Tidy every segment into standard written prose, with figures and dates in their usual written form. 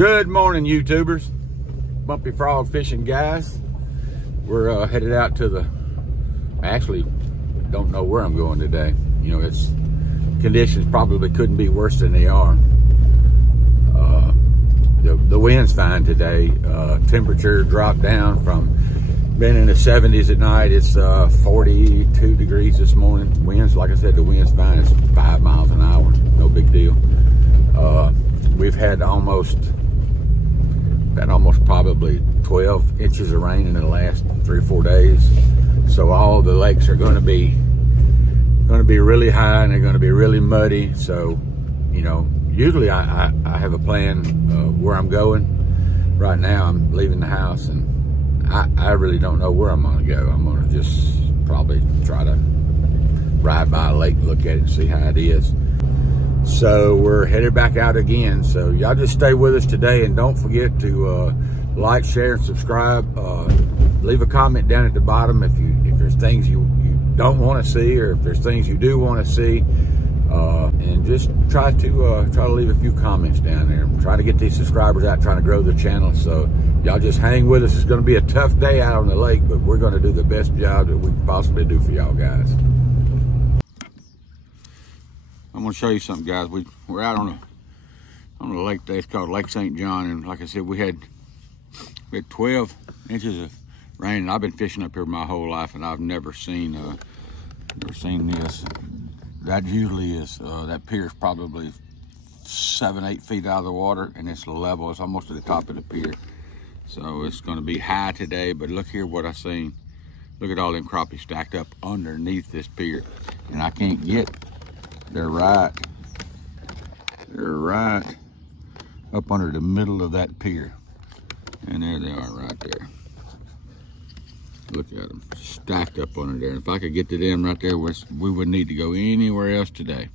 Good morning, YouTubers, bumpy frog fishing guys. We're headed out to the, I actually don't know where I'm going today. You know, it's conditions probably couldn't be worse than they are. The wind's fine today. Temperature dropped down from being in the 70s at night. It's 42 degrees this morning. Winds, like I said, the wind's fine. It's 5 miles an hour. No big deal. We've had almost probably 12 inches of rain in the last 3 or 4 days. So all the lakes are going to be really high and they're going to be really muddy. So, you know, usually I have a plan where I'm going. Right now I'm leaving the house and I really don't know where I'm going to go. I'm going to just probably try to ride by a lake, look at it and see how it is. So we're headed back out again. So y'all just stay with us today and don't forget to like, share, and subscribe. Leave a comment down at the bottom if there's things you don't want to see, or if there's things you do want to see. And just try to leave a few comments down there. Try to get these subscribers out, trying to grow the channel. So y'all just hang with us. It's going to be a tough day out on the lake, but we're going to do the best job that we can possibly do for y'all guys. I'm going to show you something, guys. We're out on a lake today. It's called Lake St. John, and like I said, we had 12 inches of rain. And I've been fishing up here my whole life, and I've never seen this. That usually is that pier is probably 7-8 feet out of the water, and it's level. It's almost to the top of the pier. So it's going to be high today. But look here, what I seen. Look at all them crappie stacked up underneath this pier, and I can't get. They're right up under the middle of that pier. And there they are right there. Look at them, stacked up under there. If I could get to them right there, we wouldn't need to go anywhere else today.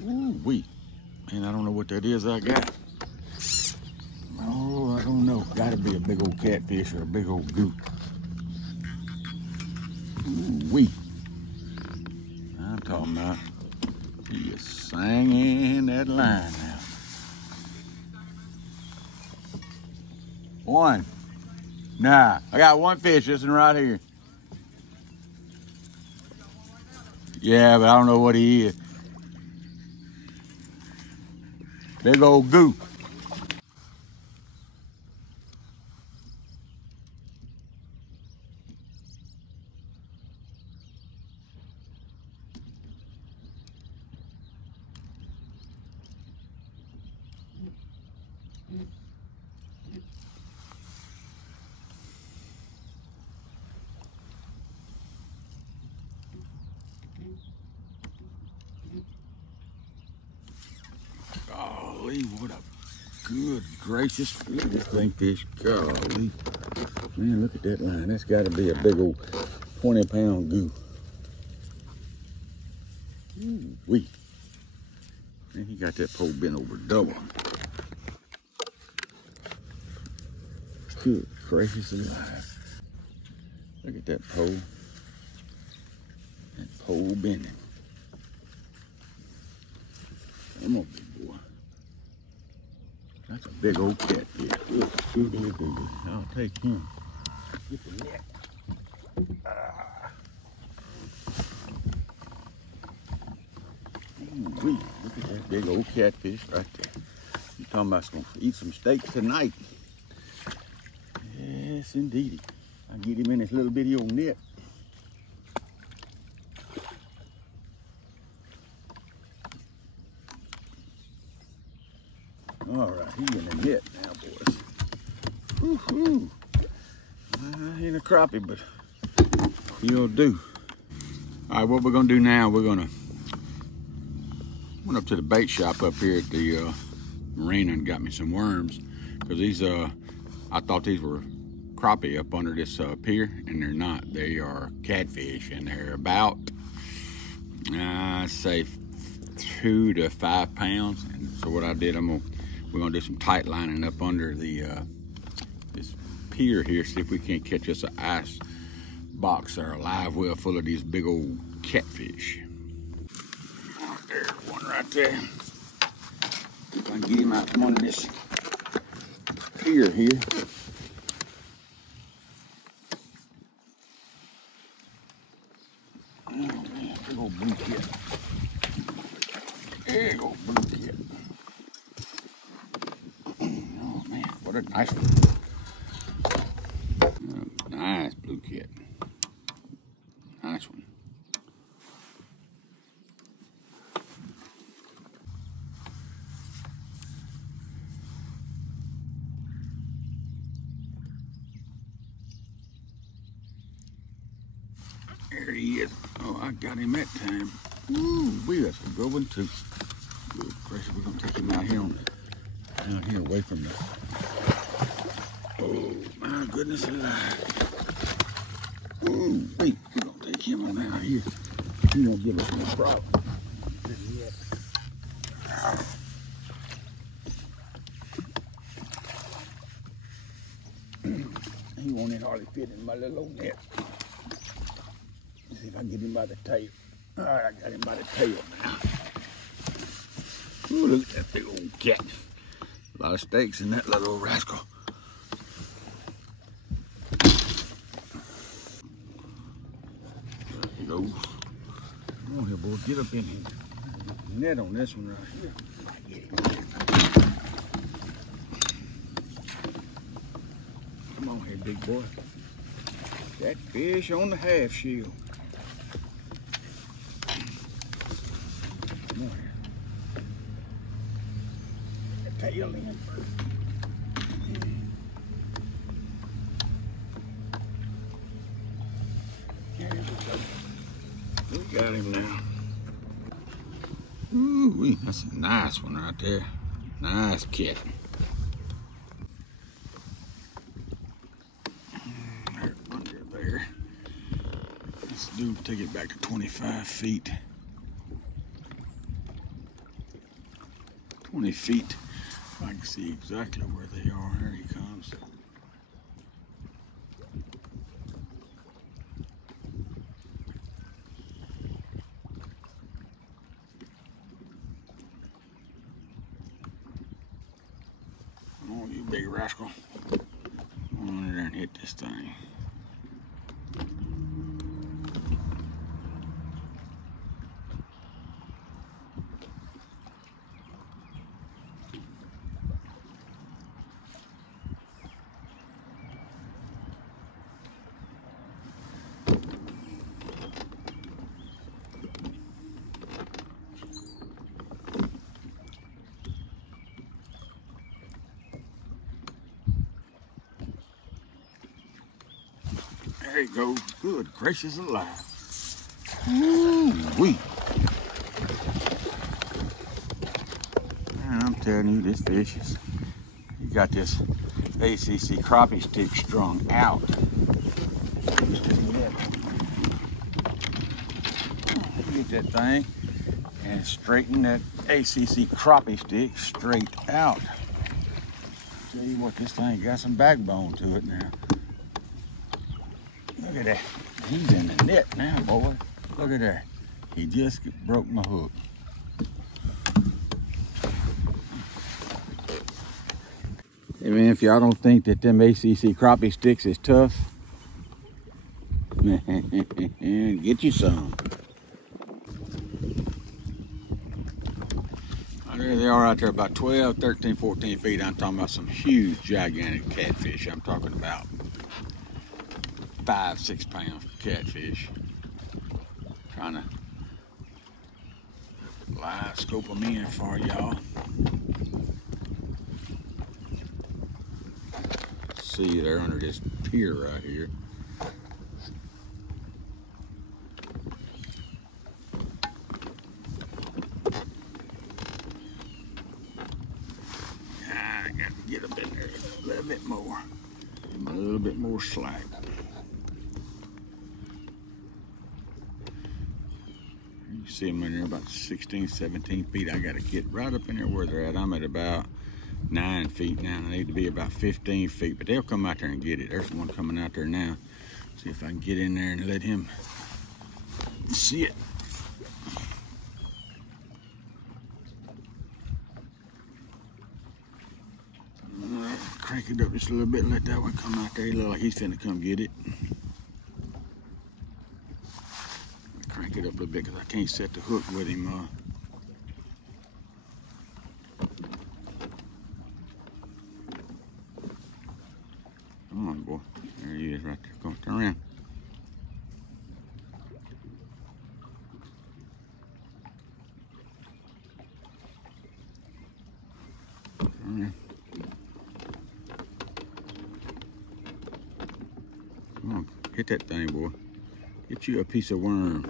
Ooh-wee. Man, I don't know what that is I got. Oh, I don't know. Gotta be a big old catfish or a big old goop. Ooh-wee. I'm talking about, he is singing that line now. One. Nah, I got one fish, this one right here. Yeah, but I don't know what he is. Big old goop. Golly, what a good gracious fish this thing fish. Golly. Man, look at that line. That's got to be a big old 20-pound goose. Ooh-wee. Man, he got that pole bent over double. Good gracious alive. Look at that pole. That pole bending. Come on, big boy. That's a big old catfish. I'll take him. Get the net. Ooh-wee. Look at that big old catfish right there. You talking about going to eat some steak tonight? Yes, indeedy. I'll get him in this little bitty old net. All right, he's in the net now, boys. Woo-hoo. Ain't a crappie, but he'll do. All right, what we're gonna do now, went up to the bait shop up here at the marina and got me some worms, because these, I thought these were crappie up under this pier, and they're not. They are catfish, and they're about, I say 2 to 5 pounds. And so what I did, we're gonna do some tight lining up under the this pier here, see if we can't catch us an ice box or a live well full of these big old catfish. one right there. If I can get him out from under this pier here. Oh man, big old blue kit. Big old blue kit. Oh man, what a nice one. Oh, nice blue kit. Nice one. There he is. Oh, I got him that time. Ooh, that's a good one too. Good gracious, we're gonna take him out here down here away from the. Oh my goodness alive. Ooh, wait, we're gonna take him on out here. He won't give us no problem. He won't even hardly fit in my little old net. Let's see if I can get him by the tail. All right, I got him by the tail now. Ooh, look at that big old cat. A lot of steaks in that little old rascal. There he goes. Come on here, boy, get up in here. Net on this one right here. Get him. Come on here, big boy. Catfish on the half shield. Come on here. Get the tail in first. There we go. We got him now. Ooh, that's a nice one right there. Nice kit. Under there. Let's take it back to 25 feet. 20 feet. I can see exactly where they are. Here he comes. Oh, you big rascal. Come on in there and hit this thing. There you go. Good gracious alive. Ooh-wee. Man, I'm telling you, this fish is, he got this ACC crappie stick strung out. Get that thing and straighten that ACC crappie stick straight out. Tell you what, this thing got some backbone to it now. Look at that. He's in the net now, boy. Look at that. He just broke my hook. Hey man, if y'all don't think that them ACC crappie sticks is tough, get you some. Oh, there they are out there, about 12, 13, 14 feet. I'm talking about some huge, gigantic catfish. I'm talking about 5, 6 pound catfish. Trying to live scope them in for y'all. See, they're under this pier right here. I got to get them in there a little bit more. Give them a little bit more slack. You see them in there about 16, 17 feet. I got to get right up in there where they're at. I'm at about 9 feet now. I need to be about 15 feet, but they'll come out there and get it. There's one coming out there now. See if I can get in there and let him see it. crank it up just a little bit and let that one come out there. He look like he's finna come get it. Crank it up a little bit because I can't set the hook with him. Come on, boy. There he is right there. Go turn around. Turn around. Come on, hit that thing, boy. Get you a piece of worm.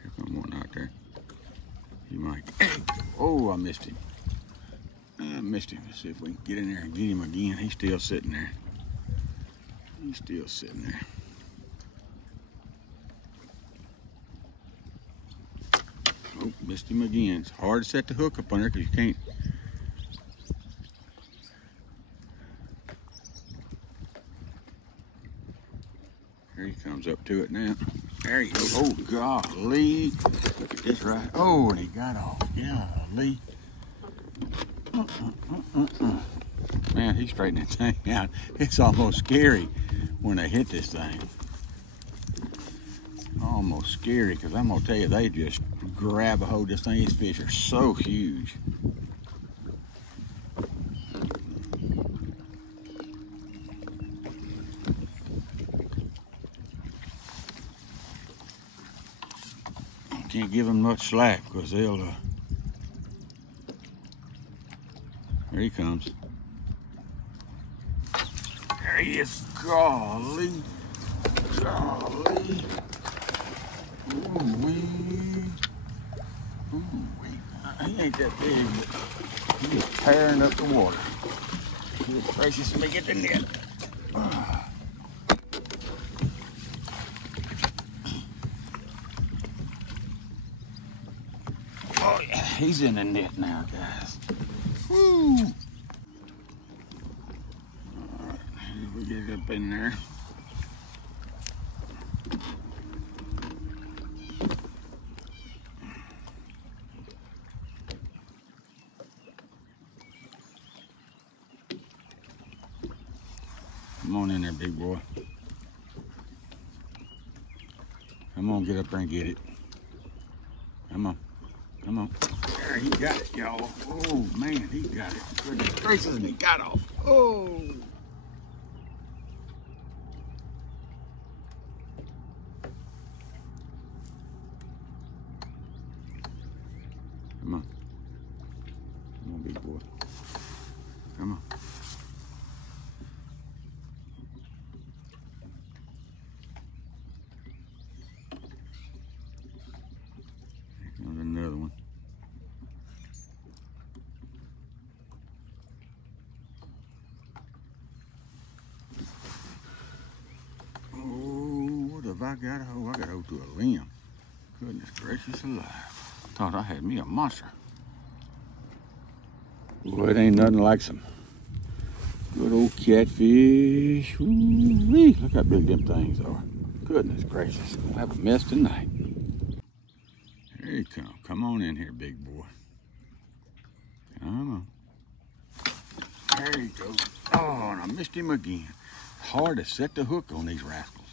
Here come one out there. He might. Oh, I missed him. I missed him. Let's see if we can get in there and get him again. He's still sitting there. He's still sitting there. Oh, missed him again. It's hard to set the hook up on there because you can't. Here he comes up to it now. There he goes. Oh, golly. Look at this right. Oh, and he got off. Golly. Man, he's straightening that thing out. It's almost scary when they hit this thing. Almost scary, because I'm going to tell you, they just grab a hold of this thing. These fish are so huge. Can't give them much slack because they'll. There he comes. There he is. Golly. Golly. Ooh-wee. Ooh-wee. He ain't that big, but he is tearing up the water. Good gracious, let me get the net. Oh yeah, he's in the net now, guys. Woo! All right, we get it up in there. Come on in there, big boy. Come on, get up there and get it. Come on. Come on. There, he got it, y'all. Oh, man, he got it. Goodness gracious, and he got off. Oh. Come on. Come on, big boy. Come on. There's another one. Oh, what have I got? Oh, I got to hold to a limb. Goodness gracious alive. Thought I had me a monster. Boy, it ain't nothing like some good old catfish. Ooh-wee. Look how big them things are. Goodness gracious. We'll have a mess tonight. There you come. Come on in here, big boy. Come on. There you go. Oh, and I missed him again. Hard to set the hook on these rascals.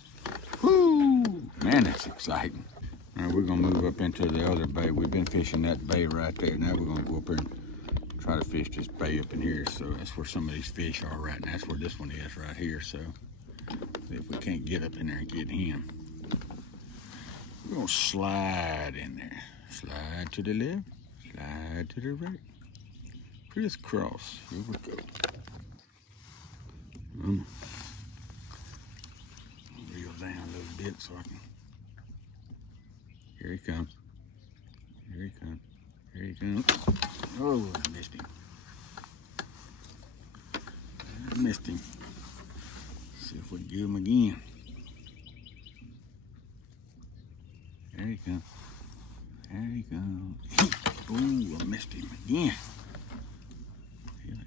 Whoo! Man, that's exciting. All right, we're going to move up into the other bay. We've been fishing that bay right there. Now we're going to go up there and try to fish this bay up in here. So that's where some of these fish are right now. That's where this one is right here. So see if we can't get up in there and get him. We're going to slide in there. Slide to the left, slide to the right. Crisscross. Here we go. Reel down a little bit so I can. Here he comes. Here he comes. Here he comes. Oh, I missed him. I missed him. See if we can get him again. There he comes. There he goes. Oh, I missed him again.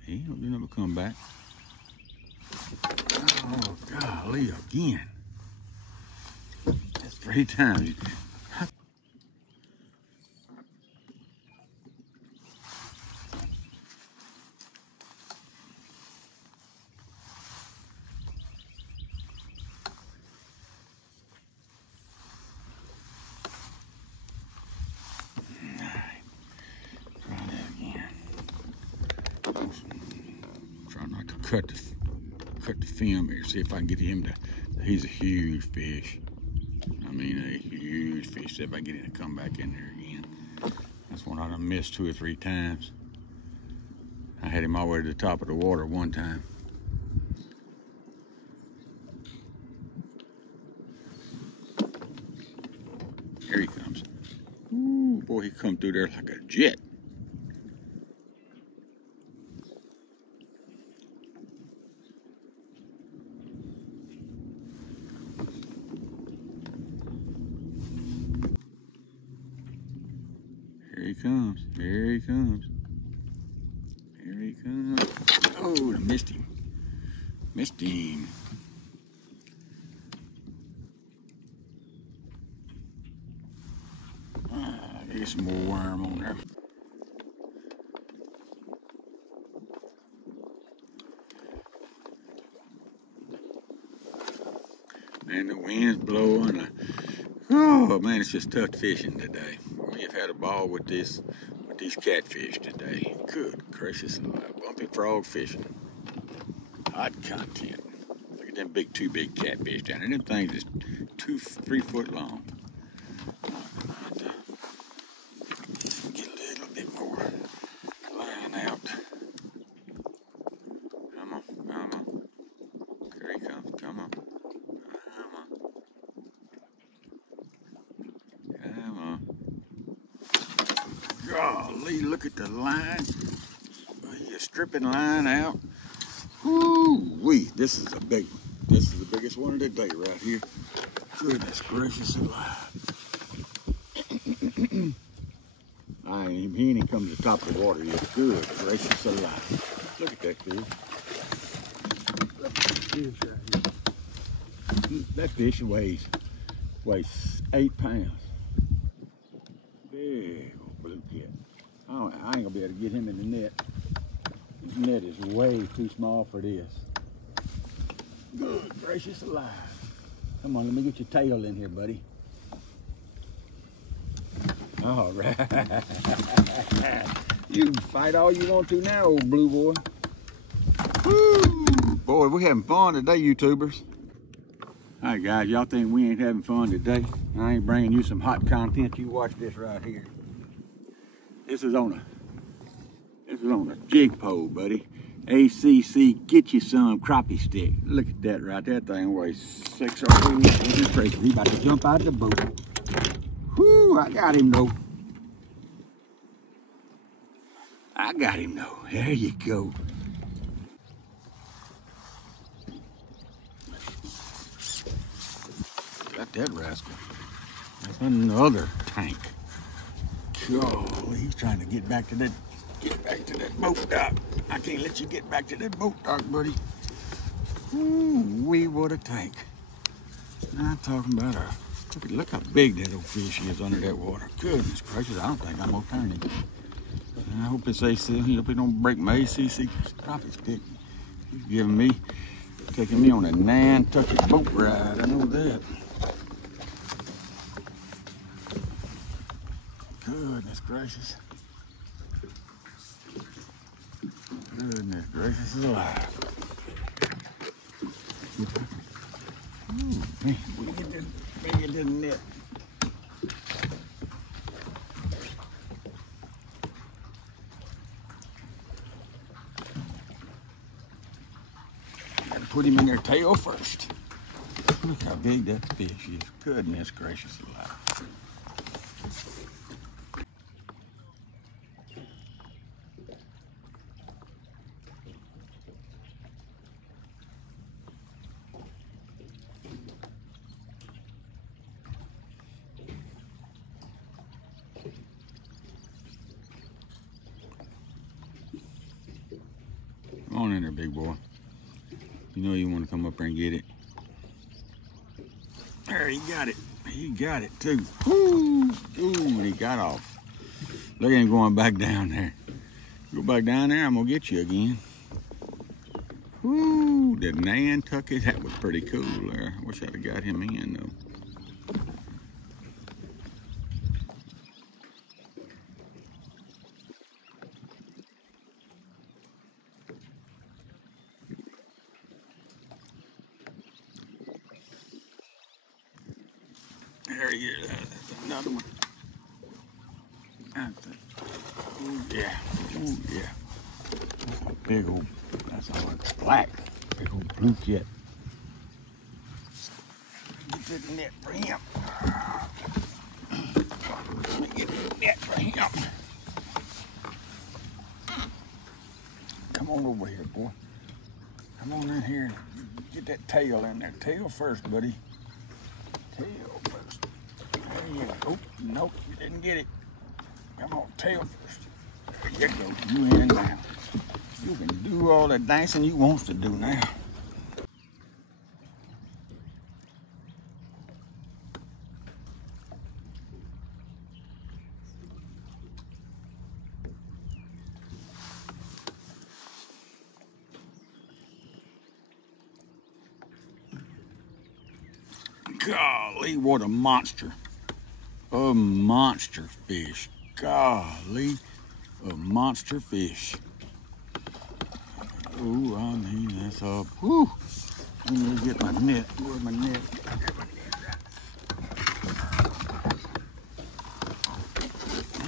He don't do nothing but come back. Oh, golly, again. That's 3 times. cut the film here, see if I can get him to. He's a huge fish. I mean, a huge fish. See if I can get him to come back in there again. That's one I done missed 2 or 3 times. I had him all the way to the top of the water one time. Here he comes. Ooh, boy, he come through there like a jet. Here he comes. Here he comes. Here he comes. Oh, I missed him. Missed him. Get some more worm on there. Man, the wind's blowing. Oh man, it's just tough fishing today. We've had a ball with these catfish today. Good gracious alive. Bumpy frog fishing. Hot content. Look at them two big catfish down there. Them things is 2-3 foot long. Get a little bit more line out. Come on, come on. There he comes. Come on. Come on. Come on. Golly, look at the line. You're stripping line out. Woo-wee, this is a big one. This is the biggest one of the day right here. Goodness gracious alive. He ain't come to the top of the water yet. Good gracious alive. Look at that fish. Look at that fish right here. That fish weighs 8 pounds. Big old blue cat. I ain't gonna be able to get him in the net. This net is way too small for this. Good gracious alive. Come on, let me get your tail in here, buddy. All right. You can fight all you want to now, old blue boy. Woo! Boy, we're having fun today, YouTubers. All right, guys, y'all think we ain't having fun today? I ain't bringing you some hot content. You watch this right here. This is on a jig pole, buddy. ACC, get you some crappie stick. Look at that right there. That thing weighs 6 or 8 inches. Crazy. He about to jump out of the boat. Whoo, I got him though. I got him though. There you go. Got that rascal. That's another tank. Golly, he's trying to get back to that boat dock. I can't let you get back to that boat dock, buddy. Ooh, what a tank. I'm talking about look how big that old fish is under that water. Goodness gracious, I don't think I'm gonna turn him. And I hope it's AC. I hope it don't break my ACC crappie stick. He's taking me on a Nantucket boat ride. I know that. Goodness gracious. Goodness gracious is alive. Ooh, man, we get this net. Gotta put him in their tail first. Look how big that fish is. Goodness gracious alive. Come on in there, big boy. You know you want to come up there and get it. There, he got it. He got it too. Woo! Ooh, he got off. Look at him going back down there. Go back down there, I'm gonna get you again. Woo! The Nantucket, that was pretty cool there. I wish I'd have got him in though. That's another one. Oh yeah. Oh yeah. That's a big old, that's all it's black. Big old blue jet. Get this net for him. Let me get this net for him. Come on over here, boy. Come on in here. Get that tail in there. Tail first, buddy. Tail first. There you go. Oh, nope, you didn't get it. Come on, tail first. There you go. You in now. You can do all the dancing you wants to do now. Golly, what a monster. A monster fish. Golly, a monster fish. Oh, I mean, that's up. Whew. Let me get my net. Where's my net?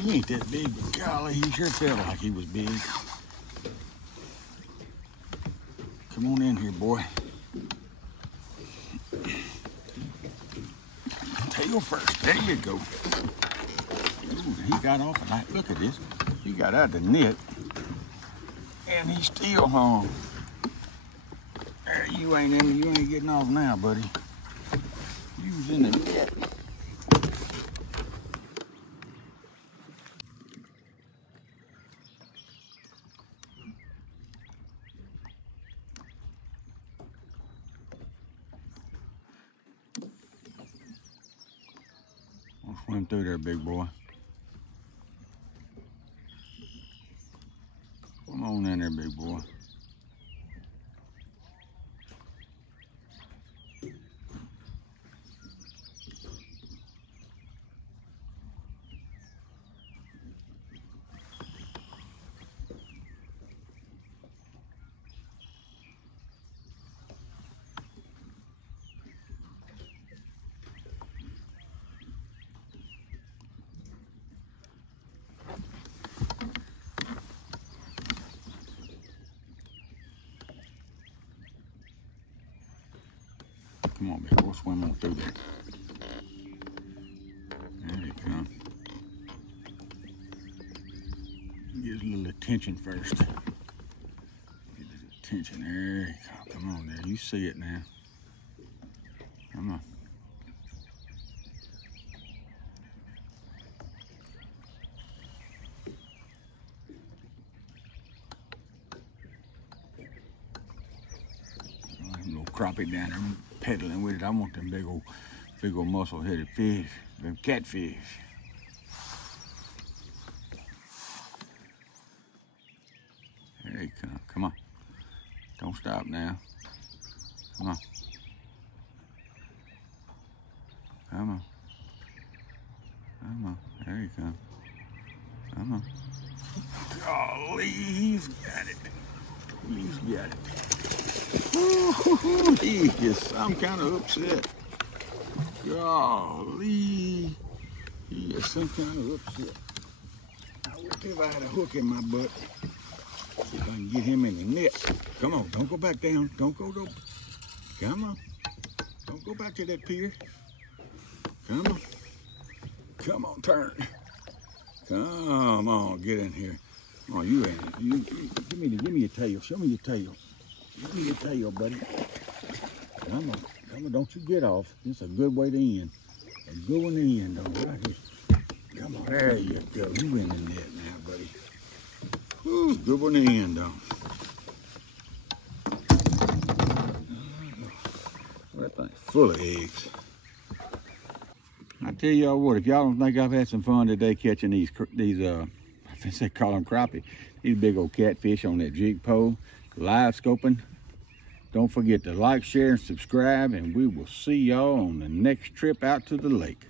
He ain't that big, but golly, he sure felt like he was big. Come on in here, boy. Tail first. There you go. Ooh, he got off of that. Look at this. He got out of the net. And he's still hung. There, you ain't getting off now, buddy. You was in the net. I'll swim through there, big boy. Come on in there, big boy. Come on, big boy, swim on through there. There you come. Get his little attention first. Get his attention. There you go. Come on there. You see it now. Come on. Little crappie down there pedaling with it. I want them big old muscle-headed fish, them catfish. There you come. Come on. Don't stop now. Come on. Come on. Come on. There you come. Come on. Golly, he's got it. He's got it. Ooh, he is some kind of upset. Golly, he is some kind of upset. I wish if I had a hook in my butt. See if I can get him in the net. Come on, don't go back down. Don't go. Come on. Don't go back to that pier. Come on. Come on, turn. Come on, get in here. Come on, you in it. Give me your tail. Show me your tail. Give me your tail, buddy. Come on. Come on, don't you get off. It's a good way to end. A good one to end, though, right here. Come on, there you go. You in the net now, buddy. Whew, good one to end, though. That thing's full of eggs. I tell y'all what, if y'all don't think I've had some fun today catching these I think they call them crappie, these big old catfish on that jig pole, live scoping, don't forget to like, share, and subscribe, and we will see y'all on the next trip out to the lake.